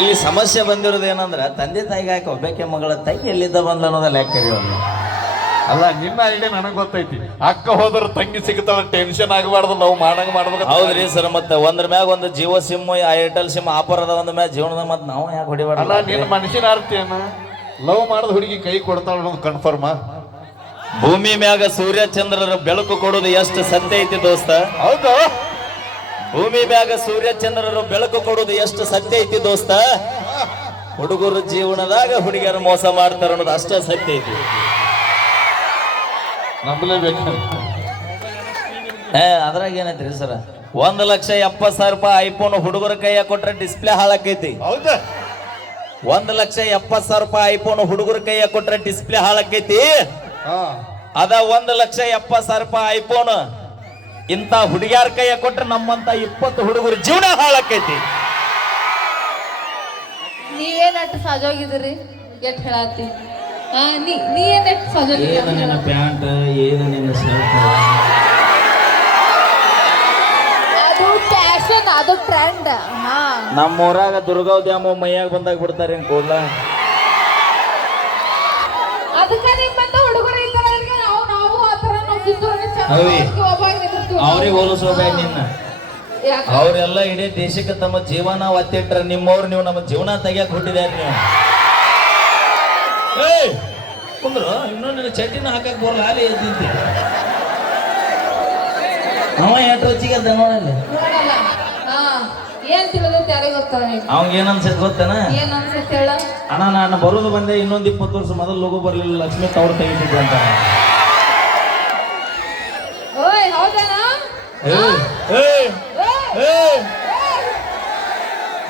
ಇಲ್ಲಿ ಸಮಸ್ಯೆ ಬಂದಿರೋದು ಏನಂದ್ರೆ ತಂದೆ ತಾಯಿಗೆ ಹಾಕಿ ಒಬ್ಬಕ್ಕೆ ಮಗಳ ತಾಯಿ ಎಲ್ಲಿದ್ದ ಬಂದ ಅನ್ನೋದ ಯಾಕೆ ಅಲ್ಲ ನಿಮ್ಮ ಐಡಿಯಾ ನನಗೆ ಗೊತ್ತೈತಿ. ಅಕ್ಕ ಹೋದ್ರ ತಂಗಿ ಸಿಗ್ತಾವ ಟೆನ್ಷನ್ ಆಗಬಾರ್ದು ನಾವು ಮಾಡಂಗ ಮಾಡ್ಬೇಕು ಹೌದ್ರಿ ಸರ್ ಮತ್ತೆ ಒಂದ್ರ ಮ್ಯಾಗ ಒಂದು Jio sim Airtel sim offer ಅದ ಒಂದ್ ಮ್ಯಾಗ ಜೀವನದ ಮತ್ತೆ ನಾವು ಯಾಕೆ ಅಲ್ಲ ಹೊಡಿಬಾರ್ದು ನಿನ್ನ ಮನುಷ್ಯನ ಅರ್ಥ ಏನು? ಲವ್ ಮಾಡಿದ ಹುಡುಗಿ ಕೈ ಕೊಡ್ತಾಳ ಅನ್ನೋದು ಕನ್ಫರ್ಮ್ ಭೂಮಿ ಮ್ಯಾಗ ಸೂರ್ಯ ಚಂದ್ರರ ಬೆಳಕು ಕೊಡೋದು ಎಷ್ಟು ಸತ್ಯ ಐತಿ ದೋಸ್ತ? ಹೌದು. ಭೂಮಿ ಮ್ಯಾಗ ಸೂರ್ಯಚಂದ್ರರು ಬೆಳಕು ಕೊಡೋದು ಎಷ್ಟು ಸತ್ಯ ಐತಿ ದೋಸ್ತ? ಹುಡುಗರ ಜೀವನದಾಗ ಹುಡುಗಿಯರು ಮೋಸ ಮಾಡ್ತಾರ ಅನ್ನೋದು ಅಷ್ಟೇ ಸತ್ಯ ಐತಿ. ನಂಬಲೇಬೇಕು. ಏ ಅದ್ರಾಗ ಏನೈತ್ರಿ ಸರ್? ಒಂದ್ ಲಕ್ಷ ಎಪ್ಪತ್ ಸಾವಿರ ರೂಪಾಯಿ ಐಫೋನ್ ಹುಡುಗರ ಕೈಯಾಗ ಕೊಟ್ರೆ ಡಿಸ್ಪ್ಲೇ ಹಾಳಾಕೈತಿ. ಹೌದಾ. ಒಂದ್ ಲಕ್ಷ ಎಪ್ಪತ್ ಸಾವಿರ ರೂಪಾಯಿ ಐಫೋನ್ ಹುಡುಗರ ಕೈಯಾಗ ಕೊಟ್ರೆ ಡಿಸ್ಪ್ಲೇ ಹಾಳಾಕೈತಿ. ಹಾ. ಅದ ಒಂದ್ ಲಕ್ಷ ಎಪ್ಪತ್ ಸಾವಿರ ರೂಪಾಯಿ ಐಫೋನ್. ಇಂತ ಹುಡುಗ್ಯಾರ ಕೈಯ ಕೊಟ್ರೆ ನಮ್ಮಂತ ಇಪ್ಪತ್ತು ಹುಡುಗರು ಜೀವನ ಹಾಳಾಕೈತಿ. ನೀವೇನ್ ಅಟ್ ಸಜೋಗಿದ್ರಿ ಎಟ್ ಆ, ನೀ ನೀ ಏನ್ ಎಟ್ ಸಜೋಗಿದ್ರಿ ಪ್ಯಾಂಟ್ ಏನು ನಿನ್ನ ಶರ್ಟ್ ಅದು ಫ್ಯಾಷನ್ ಅದು ಟ್ರೆಂಡ್. ಹಾ. ನಮ್ಮೂರಾಗ ದುರ್ಗಾವ್ ದ್ಯಾಮ ಮೈಯಾಗ ಬಂದಾಗ ಬಿಡ್ತಾರೆ ಕೂಡ್ಲ? ಅದಕ್ಕೆ ನಿಮ್ಮಂತ ಹುಡುಗರು ನಾವು ನಾವು ಆ. ಅವ್ರಿಗೆ ಹೋಲಿಸ್ಕೋಬೇಕು ನಿನ್ನ? ಅವರೆಲ್ಲ ಇಡೀ ದೇಶಕ್ಕೆ ತಮ್ಮ ಜೀವನ ಒತ್ತಿಟ್ರ. ನಿಮ್ಮವ್ರು ನೀವು ನಮ್ಮ ಜೀವನ ತೆಗಿಯಕ್ ಹುಟ್ಟಿದ್ಯಾರ ನೀವು? ಕುಂದ್ರು ಇನ್ನೂ ನಿನ್ನ ಚಟಿನ ಹಾಕಕ್ ಬರಲ್ಲ ಅಲ್ಲಿ ಎದ್ದಿಂತಿ ಅವ ಎಷ್ಟು ಹೊಚ್ಚಿಗೆ ಅದ ನೋಡಲ್ಲಿ? ಅವಂಗ ಏನ್ ಅನ್ಸತ್ ಗೊತ್ತೇನ? ಅಣ್ಣ ನಾನು ಬರೋದು ಬಂದೆ ಇನ್ನೊಂದ್ ಇಪ್ಪತ್ತು ವರ್ಷ ಮೊದಲು ಲಗು ಬರ್ಲಿಲ್ಲ ಲಕ್ಷ್ಮಿ ತವ್ರು ತೆಗಿತಿದ್ದೆ ಅಂತ.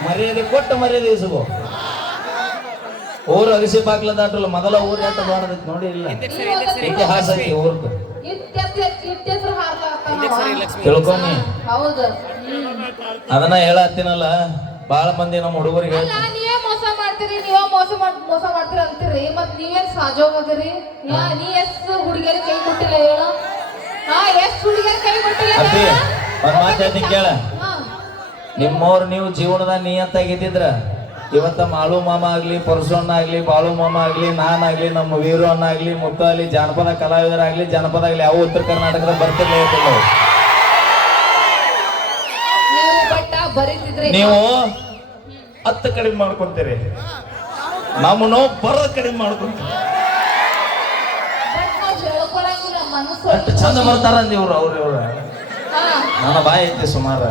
ಮರ್ಯಾದೆ ಕೊಟ್ಟ ಮರ್ಯಾದೆ ಇಸುಗೋ ಊರು ಅಗಸಿ ಬಾಗ್ಲ ದಾಟಲ್ಲ ಮೊದಲ ಊರು ಯಾತ ಬಾರದೈತಿ ನೋಡಿ ಇಲ್ಲ. ಇತಿಹಾಸ ಐತಿ ಊರ್ದು. ತಿಳ್ಕೊನಿ. ಹೌದು. ಅದನ್ನ ಹೇಳತ್ತೀನಲ್ಲ ಬಾಳ ಮಂದಿ ನಮ್ಮ ಹುಡುಗರಿಗೆ ಮೋಸ ಮಾಡ್ತೀರಿ ನೀವ ಮೋಸ ಮೋಸ ಮಾಡ್ತೀರಿ ಅಂತೀರಿ. ಮತ್ ನೀವೇನ್ ಸಾಜೋಗದಿರಿ ಯಾ ನೀ ಎಷ್ಟು ಹುಡುಗಿಯರಿಗೆ ಕೈ ಕೊಟ್ಟಿಲ್ಲ ಹೇಳು. ಅಪ್ಪಿ? ಒಂದ್ ಮಾತು ಹೇಳ್ತೀನಿ ಕೇಳ. ನಿಮ್ಮವ್ರು ನೀವು ಜೀವನದಾಗ ನಿಯತ್ತಾಗಿದ್ದಿದ್ರ ಇವತ್ತ ಮಾಳು ಮಾಮ ಆಗ್ಲಿ ಪರಶುವಣ್ಣ ಆಗ್ಲಿ ಬಾಳು ಮಾಮ ಆಗ್ಲಿ ನಾನಾಗ್ಲಿ ನಮ್ಮ ವೀರು ಅಣ್ಣ ಆಗ್ಲಿ ಮುತ್ತ ಆಗ್ಲಿ ಜಾನಪದ ಕಲಾವಿದರಾಗ್ಲಿ ಜನಪದ ಆಗ್ಲಿ ಯಾವ ಉತ್ತರ ಕರ್ನಾಟಕದ ಬರ್ತಿರ್ಲೇ ಇರ್ತಿಲ್ಲ ನೀವು ಬಟ್ಟ ಬರೀತಿದ್ರಿ ನೀವು ಹತ್ತು ಕಡಿಮೆ ಮಾಡ್ಕೊಂತೀರಿ. ನಮ್ಮನ್ನು ಬರೋದ್ ಕಡಿಮೆ ಮಾಡ್ಕೊಂತೀರಿ. ಅಷ್ಟು ಚಂದ ಬರ್ತಾರ ಇವ್ರು ಅವ್ರು ಇವ್ರ. ನನ್ನ ಬಾಯಿ ಐತಿ ಸುಮಾರು.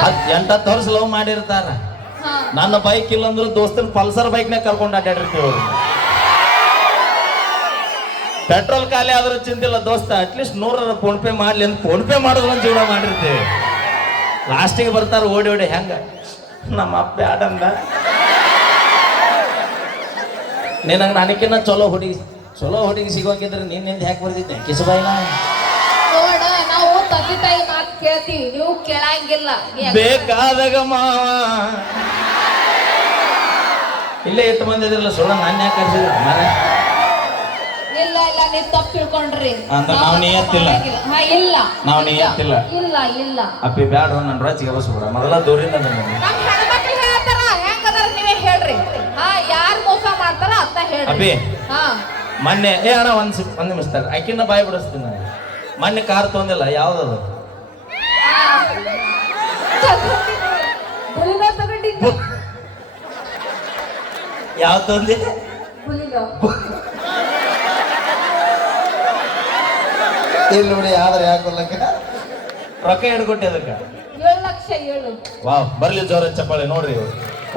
ಹತ್ ಎಂಟತ್ತು ವರ್ಷ ಲವ್ ಮಾಡಿರ್ತಾರ. ನನ್ನ ಬೈಕ್ ಇಲ್ಲ ಅಂದ್ರೆ ದೋಸ್ತನ ಪಲ್ಸರ್ ಬೈಕ್ನಾಗ ಕರ್ಕೊಂಡು ಅಡ್ಡಾಡಿರ್ತೀವಿ ಅವ್ರು. ಪೆಟ್ರೋಲ್ ಖಾಲಿ ಆದ್ರೂ ಚಿಂತಿಲ್ಲ ದೋಸ್ತ ಅಟ್ಲೀಸ್ಟ್ ನೂರರ ಫೋನ್ ಪೇ ಮಾಡ್ಲಿ ಅಂತ ಫೋನ್ ಪೇ ಮಾಡೋದು ಅಂತ ಜೀವನ ಮಾಡಿರ್ತೀವಿ. ಲಾಸ್ಟಿಗೆ ಬರ್ತಾರ ಓಡಿ ಓಡಿ ಹೆಂಗ? ನಮ್ಮ ಅಪ್ಪ ಆಡಂದ ನಿನಗೆ ನನಕಿನ್ನ ಚಲೋ ಹುಡುಗಿ ಚಲೋ ಹುಡುಗಿ ಸಿಗೋಕಿದ್ರೆ ನಿನ್ನಿಂದ ಯಾಕೆ ಬರ್ತಿದ್ದೆ ಕಿಸಬಾಯಿನ ನೋಡ ನಾವು ತಂದೆ ತಾಯಿ ಮಾತು ಕೇಳ್ತೀವಿ ನೀವು ಕೇಳಂಗಿಲ್ಲ. ಬೇಕಾದಾಗ ಮಾವ. ಇಲ್ಲೇ ಇತ್ತು ಬಂದಿದ್ರಲ್ಲ ಸುಳ್ಳ ನಾನು ಯಾಕೆ ಕರ್ಸಿದ್ರು ಮರ. ಇಲ್ಲ ಇಲ್ಲ ನೀವ್ ತಪ್ಪು ತಿಳ್ಕೊಂಡ್ರಿ. ಅಂತ ನಾವ್ ನಿಯತ್ತಿಲ್ಲ. ಹಾ ಇಲ್ಲ. ನಾವ್. ನಿಯತ್ತಿಲ್ಲ. ಇಲ್ಲ ಇಲ್ಲ. ಅಪ್ಪಿ ಬ್ಯಾಡ ನನ್ನ ರಚಿಗೆ ಬಸ್ಬಿಡ ಮೊದಲ ದೂರಿಂದ ಬಂದ ನಮ್ ಹೆಣ್ಮಕ್ಳು ಹೇಳ್ತಾರ ಹೆಂಗದಾರ ನೀವೇ ಹೇಳ್ರಿ. ಹಾ ಯಾರು ಮೋಸ ಮಾಡ್ತಾರ ಅಂತ ಹೇಳ್ರಿ. ಅಪ್ಪಿ. ಹಾ. ಮೊನ್ನೆ ಏ ಅಣ್ಣ ಒಂದ್ ಸಿ ಒಂದ್ ನಿಮಿಷ ತರ ಆಕಿನ್ನ ಬಾಯಿ ಬಿಡಿಸ್ತೀನಿ ನಾನು. ಮೊನ್ನೆ ಕಾರ್ ತೊಂದಿಲ್ಲ ಯಾವ್ದದು? ಯಾವ ತೊಂದಿ ಇಲ್ಲ ನೋಡಿ ಯಾವ್ದಾರ ಯಾಕೆ ರೊಕ್ಕ ಹಿಡ್ಕೊಟ್ಟೆ ಅದಕ್ಕೆ. ವಾವ್ ಬರ್ಲಿ ಜೋರ ಚಪ್ಪಾಳೆ ನೋಡ್ರಿ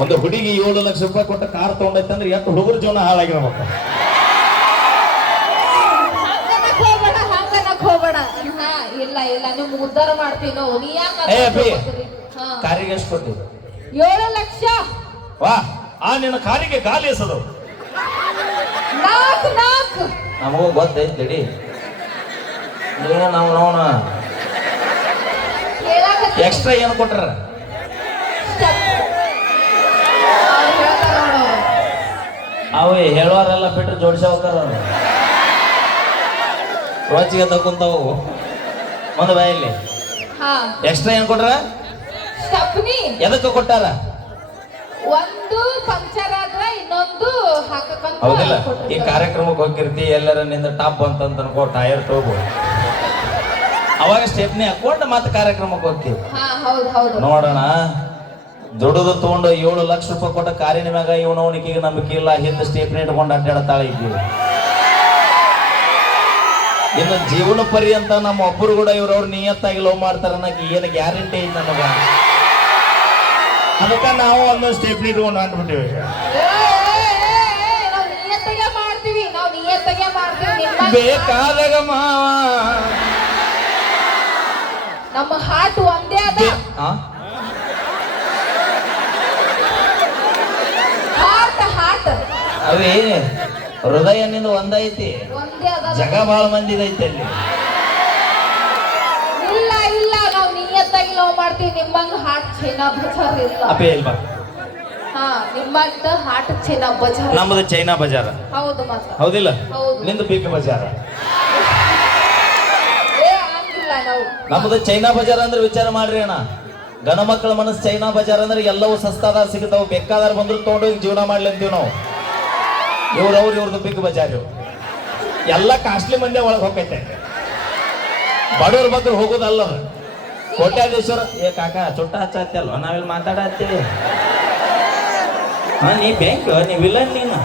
ಒಂದು ಹುಡುಗಿ ಏಳು ಲಕ್ಷ ರೂಪಾಯಿ ಕೊಟ್ಟ ಕಾರ್ ತಗೊಂಡೈತೆ ಅಂದ್ರೆ ಎಷ್ಟು ಹುಡುಗರ ಜೀವನ ಹಾಳಾಗಿರ್ಬೇಕು ಇಲ್ಲ ಇಲ್ಲ ನೀವು ಉದ್ಧಾರ ಮಾಡ್ತೀವಿ ನಾವು. ನೀ ಯಾಕೆ ಏ. ಹಾ. ಕಾರಿಗೆ ಎಷ್ಟು ಕೊಟ್ಟಿದ್ದು ಏಳು ಲಕ್ಷ. ವಾ ಆ ನಿನ್ನ ಕಾರಿಗೆ ಗಾಲಿ ಎಸದು. ನಾಲ್ಕು ನಾಲ್ಕು ನಮಗೂ ಗೊತ್ತೈತಿ ತಡಿ ನೀನು ನಾವು ನೋಣ. ಎಕ್ಸ್ಟ್ರಾ ಏನು ಕೊಟ್ರ. ಅವು ಹೇಳೋರೆಲ್ಲ ಬಿಟ್ರೆ ಜೋಡಿಸಿ ಹೋಗ್ತಾರ ಅವ್ರು ರೋಚಿಗೆ ತಕೊಂತಾವು ಒಂದು ಬಾಯಲ್ಲಿ ಹಾ. ಎಕ್ಸ್ಟ್ರಾ ಏನ್ ಕೊಟ್ರ? ಸ್ಟಪ್ನಿ ಎದಕ್ಕೆ ಕೊಟ್ಟಾರ? ಒಂದು ಪಂಕ್ಚರ್ ಆದ್ರೆ ಇನ್ನೊಂದು ಹೌದಿಲ್ಲ. ಈ. ಕಾರ್ಯಕ್ರಮಕ್ಕೆ ಹೋಗಿರ್ತಿ ಎಲ್ಲರ ನಿಂದ ಟಾಪ್ ಅಂತ ಅನ್ಕೋ ಟೈರ್ ಟೋಬು ಅವಾಗ ಸ್ಟೆಪ್ನಿ ಹಾಕೊಂಡು ಮತ್ತೆ ಕಾರ್ಯಕ್ರಮಕ್ಕೆ ಹೋಗ್ತೀವಿ ಹಾ ಹೌದು ಹೌದು. ನೋಡೋಣ. ದುಡಿದು ತಗೊಂಡು ಏಳು ಲಕ್ಷ ರೂಪಾಯಿ ಕೊಟ್ಟ ಕಾರಿನ ಮ್ಯಾಗ ಇವನವನಿಗೆ ನಂಬಿಕೆ ಇಲ್ಲ ಹಿಂದೆ ಸ್ಟೇಪ್ನಿ ಇಟ್ಕೊಂಡು ಅಡ್ಡಾಡ್ತಾಳೆ ಇದ್ದೀವಿ. ಇನ್ನು ಜೀವನ ಪರ್ಯಂತ ನಮ್ಮ ಒಬ್ಬರು ಕೂಡ ಇವ್ರವ್ರು ನಿಯತ್ತಾಗಿ ಲವ್ ಮಾಡ್ತಾರ ಅನ್ನಕ್ಕೆ ಏನು ಗ್ಯಾರಂಟಿ ಐತೆ ನಮಗ. ಅದಕ್ಕೆ ನಾವು ಒಂದು ಸ್ಟೆಪ್ ಇಟ್ಕೊಂಡು ಅಂದ್ಬಿಟ್ಟಿವಿ ಬೇಕಾದಾಗ ಮಾವ. ನಮ್ಮ ಹಾರ್ಟ್ ಒಂದೇ ಅದ. ಹಾಟ್ ಹಾರ್ಟ್ ಹಾರ್ಟ್ ಅವೇ ಹೃದಯ ನಿಂದ ಒಂದೈತಿ. ಒಂದೇ ಜಗ ಬಹಳ ಮಂದಿ ಐತೆ ಅಲ್ಲಿ. ಇಲ್ಲ ಇಲ್ಲ ನಾವ್ ನಿಯತ್ತಾಗಿ ಲವ್ ಮಾಡ್ತೀವಿ. ನಿಮ್ಮಂಗ ಚೈನಾ ಬಜಾರ್ ಇಲ್ಲ ಅಪೇ ಇಲ್ವಾ ಹಾ ನಿಮ್ಮಂತ ಹಾರ್ಟ್ ಚೈನಾ ಬಜಾರ್ ನಮ್ಮದು ಚೈನಾ ಬಜಾರ. ಹೌದು ಹೌದಿಲ್ಲ? ಹೌದು. ನಿಂದು ಬಿಗ್ ಬಜಾರ್. ನಮ್ಮದು ಚೈನಾ ಬಜಾರ್ ಅಂದ್ರೆ ವಿಚಾರ ಮಾಡ್ರಿ ಅಣ್ಣ. ಗಣ ಮಕ್ಕಳ ಮನಸ್ಸು ಚೈನಾ ಬಜಾರ್ ಅಂದ್ರೆ ಎಲ್ಲವೂ ಸಸ್ತಾದ ಸಿಗ್ತಾವ. ಬೇಕಾದ್ರೆ ಬಂದ್ರು ತೊಗೊಂಡೋಗಿ ಜೀವನ ಮಾಡ್ಲಿ ಅಂತೀವಿ ನಾವು. ಇವ್ರವ್ರು ಇವ್ರದ್ದು ಬಿಗ್ ಬಜಾರ್. ಇವ್ರು ಎಲ್ಲ ಕಾಸ್ಟ್ಲಿ ಮಂದಿ ಒಳಗೆ ಹೋಗೈತೆ ಬಡವ್ರ ಬಗ್ಗೆ ಹೋಗೋದಲ್ಲ. ಕೋಟ್ಯಾಧೀಶ್ವರ ಏ ಕಾಕ ಚುಟ್ಟ ಹಚ್ಚತ್ತಲ್ವ ನಾವಿಲ್ಲಿ ಮಾತಾಡತ್ತೀವಿ. ಹಾ ನೀ ಬ್ಯಾಂಕ್ ನೀವಿಲ್ಲ ನೀನು?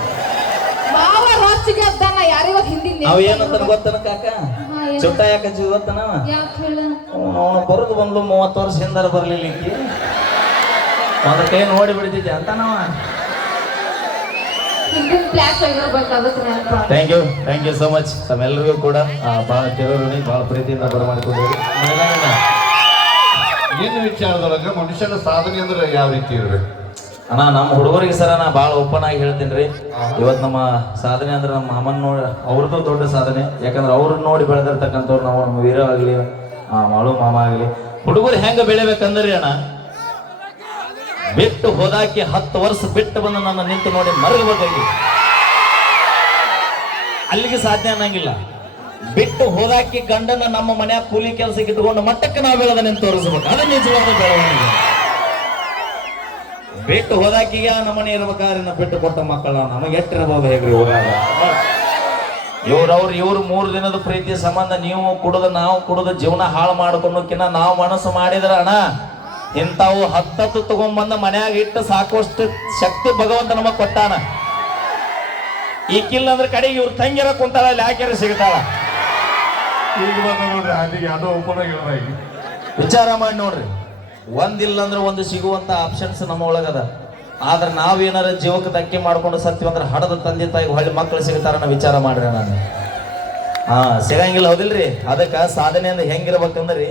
ಮಾವ ಹೊಚ್ಚಿಗೆ ಹಿಂದಿನ ನಾವ್ ಏನಂತ ಗೊತ್ತನ ಕಾಕ? ಚುಟ್ಟ ಯಾಕೆ ಗೊತ್ತನ? ಅವನು ಬರೋದು ಬಂದು ಮೂವತ್ತು ವರ್ಷ ಹಿಂದಾರ ಬರ್ಲಿಲ್ಲ ಅದಕ್ಕೆ ಕೈ ನೋಡಿ ಬಿಡ್ತಿದ್ದೆ ಅಂತ ನಾವ. Thank you thank you so much ತಮ್ಮೆಲ್ಲರಿಗೂ ಕೂಡ ಭಾಳ ಬಹಳ ಭಾಳ ಬಹಳ ಪ್ರೀತಿಯಿಂದ ಬರಮಾಡಿಕೊಂಡಿದ್ದೀವಿ ನಿನ್ನ ವಿಚಾರದೊಳಗೆ ಮನುಷ್ಯನ ಸಾಧನೆ ಅಂದ್ರೆ ಯಾವ ರೀತಿ ಇರಬೇಕು? ಅಣ್ಣ ನಮ್ಮ ಹುಡುಗರಿಗೆ ಸರ ನಾ ಭಾಳ ಓಪನ್ ಆಗಿ ಹೇಳ್ತೀನಿ ರೀ. ಇವತ್ತು ನಮ್ಮ ಸಾಧನೆ ಅಂದ್ರೆ ನಮ್ಮ ಅಮ್ಮನ ನೋಡಿ ಅವ್ರದ್ದು ದೊಡ್ಡ ಸಾಧನೆ. ಯಾಕಂದ್ರೆ ಅವ್ರನ್ನ ನೋಡಿ ಬೆಳೆದಿರ್ತಕ್ಕಂಥವ್ರು ನಾವು ನಮ್ಮ ವೀರ ಆಗಲಿ ಮಾಳು ಮಾಮ ಆಗಲಿ. ಹುಡುಗರು ಹೆಂಗೆ ಬೆಳಿಬೇಕಂದ್ರಿ ಅಣ್ಣ? ಬಿಟ್ಟು ಹೋದಾಕಿ ಹತ್ತು ವರ್ಷ ಬಿಟ್ಟು ಬಂದು ನನ್ನ ನಿಂತು ನೋಡಿ ಮರಗಬೇಕಾಗಿ ಅಲ್ಲಿಗೆ ಸಾಧ್ಯ ಅನ್ನಂಗಿಲ್ಲ. ಬಿಟ್ಟು ಹೋದಾಕಿ ಗಂಡನ ನಮ್ಮ ಮನೆಯ ಕೂಲಿ ಕೆಲಸಕ್ಕೆ ಇಟ್ಕೊಂಡು ಮಟ್ಟಕ್ಕೆ ನಾವು ಬೆಳೆದ ನಿಂತು ತೋರಿಸ್ಬೇಕು. ಅದೇ ನಿಜವಾದ ಬೆಳವಣಿಗೆ. ಬಿಟ್ಟು ಹೋದಾಕಿಗೆ ಆ ನಮ್ಮನೆ ಇರ್ಬೇಕಾದ್ರೆ ಬಿಟ್ಟು ಕೊಟ್ಟ ಮಕ್ಕಳ ನಮಗೆ ಎಟ್ಟಿರಬಹುದು ಹೇಗ್ರಿ ಹೋಗಾಗ? ಇವ್ರವ್ರು ಇವ್ರು ಮೂರು ದಿನದ ಪ್ರೀತಿ ಸಂಬಂಧ ನೀವು ಕುಡಿದು ನಾವು ಕುಡಿದು ಜೀವನ ಹಾಳು ಮಾಡ್ಕೊಳಕಿನ್ನ ನಾವು ಮನಸ್ಸು ಮಾಡಿದ್ರ ಅಣ್ಣ ಇಂಥವು ಹತ್ತತ್ತು ತಗೊಂಬಂದ ಮನ್ಯಾಗ ಇಟ್ಟು ಸಾಕಷ್ಟು ಶಕ್ತಿ ಭಗವಂತ ನಮಗ್ ಕೊಟ್ಟಾನ. ಕಿಲ್ ಅಂದ್ರೆ ಕಡೆಗೆ ಇವ್ರ ತಂಗಿರ ಕುಂತಾಳ ಅಲ್ಲಿ ಸಿಗತಾಳ. ಸಿಗ್ತಾಳ ವಿಚಾರ ಮಾಡಿ ನೋಡ್ರಿ. ಒಂದಿಲ್ಲ ಅಂದ್ರೆ ಒಂದು ಸಿಗುವಂತ ಆಪ್ಷನ್ಸ್ ನಮ್ಮ ಒಳಗದ. ಆದ್ರೆ ನಾವೇನಾರ ಜೀವಕ್ಕೆ ಧಕ್ಕೆ ಮಾಡ್ಕೊಂಡು ಸತ್ಯ ಅಂದ್ರೆ ಹಡದ ತಂದೆ ತಾಯಿ ಹೊಳ್ಳಿ ಮಕ್ಕಳು ಸಿಗ್ತಾರನ್ನ ವಿಚಾರ ಮಾಡ್ರಿ ನಾನು. ಹಾ ಸಿಗಂಗಿಲ್ಲ ಹೌದಿಲ್ರಿ? ಅದಕ್ಕೆ ಸಾಧನೆ ಅಂದ್ರೆ ಹೆಂಗಿರ್ಬೇಕಂದ್ರಿ?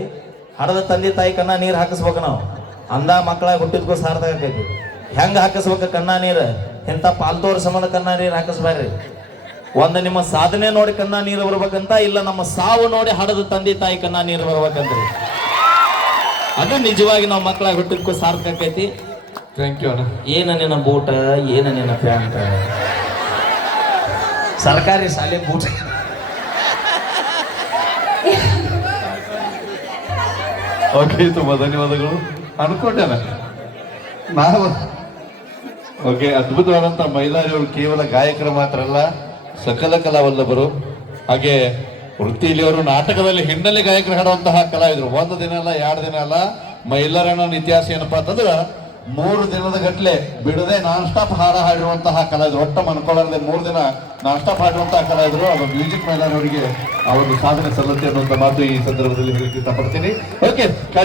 ಹಡದ ತಂದೆ ತಾಯಿ ಕಣ್ಣ ನೀರು ಹಾಕಿಸ್ಬೇಕು ನಾವು. ಅಂದ ಮಕ್ಕಳ ಹುಟ್ಟಿದ್ಕೂ ಸಾರ್ಥಕ ಆಕೈತಿ. ಹೆಂಗೆ ಹಾಕಿಸ್ಬೇಕು ಕಣ್ಣ ನೀರು? ಇಂಥ ಪಾಲ್ತೋರ್ ಸಂಬಂಧ ಕಣ್ಣ ನೀರು ಹಾಕಿಸ್ಬಾರ್ರಿ ಒಂದು ನಿಮ್ಮ ಸಾಧನೆ ನೋಡಿ ಕಣ್ಣ ನೀರು ಬರ್ಬೇಕಂತ ಇಲ್ಲ ನಮ್ಮ ಸಾವು ನೋಡಿ ಹಡದ ತಂದೆ ತಾಯಿ ಕಣ್ಣ ನೀರು ಬರ್ಬೇಕಂತ್ರಿ ಅದು ನಿಜವಾಗಿ ನಾವು ಮಕ್ಕಳಾಗಿ ಹುಟ್ಟಿದ್ಕೂ ಸಾರ್ಥಕ ಆಕೈತಿ. ಥ್ಯಾಂಕ್ ಯು ಅಣ್ಣ. ಏನ ನಿನ್ನ ಬೂಟ ಏನ ನಿನ್ನ ಪ್ಯಾಂಟ್ ಸರ್ಕಾರಿ ಶಾಲೆ ಬೂಟ ಓಕೆ ತುಂಬಾ ಧನ್ಯವಾದಗಳು ಅನ್ಕೊಂಡೆ ನಾವು ಓಕೆ ಅದ್ಭುತವಾದಂತ ಮೈಲಾರಿಯವರು ಕೇವಲ ಗಾಯಕರು ಮಾತ್ರ ಅಲ್ಲ, ಸಕಲ ಕಲಾವಲ್ಲಭರು. ಹಾಗೆ ವೃತ್ತಿಯಲ್ಲಿ ಅವರು ನಾಟಕದಲ್ಲಿ ಹಿನ್ನೆಲೆ ಗಾಯಕರು ಹಾಡುವಂತಹ ಕಲಾವಿದರು. ಒಂದು ದಿನ ಅಲ್ಲ, ಎರಡು ದಿನ ಅಲ್ಲ ಮೈಲಾರಣ್ಣನ ಇತಿಹಾಸ ಏನಪ್ಪಾ ಅಂತಂದ್ರೆ, ಮೂರು ದಿನದ ಗಟ್ಲೆ ಬಿಡದೆ ನಾನ್ ಸ್ಟಾಪ್ ಹಾಡ ಹಾಡಿರುವಂತಹ ಕಲಾವಿದರು. ಒಟ್ಟ ಮನ್ಕೊಳ್ಳದೆ ಮೂರು ದಿನ ಸ್ಟಾಪ್ ಹಾಡಿರುವಂತಹ ಕಲಾವಿದರು ಅದು ಮ್ಯೂಸಿಕ್ ಅವರಿಗೆ ಆ ಒಂದು ಸಾಧನೆ ಸಲ್ಲುತ್ತೆ ಅನ್ನುವಂಥ ಮಾತು ಈ ಸಂದರ್ಭದಲ್ಲಿ ಹೇಳಲಿಕ್ಕೆ ಇಷ್ಟಪಡ್ತೀನಿ. ಓಕೆ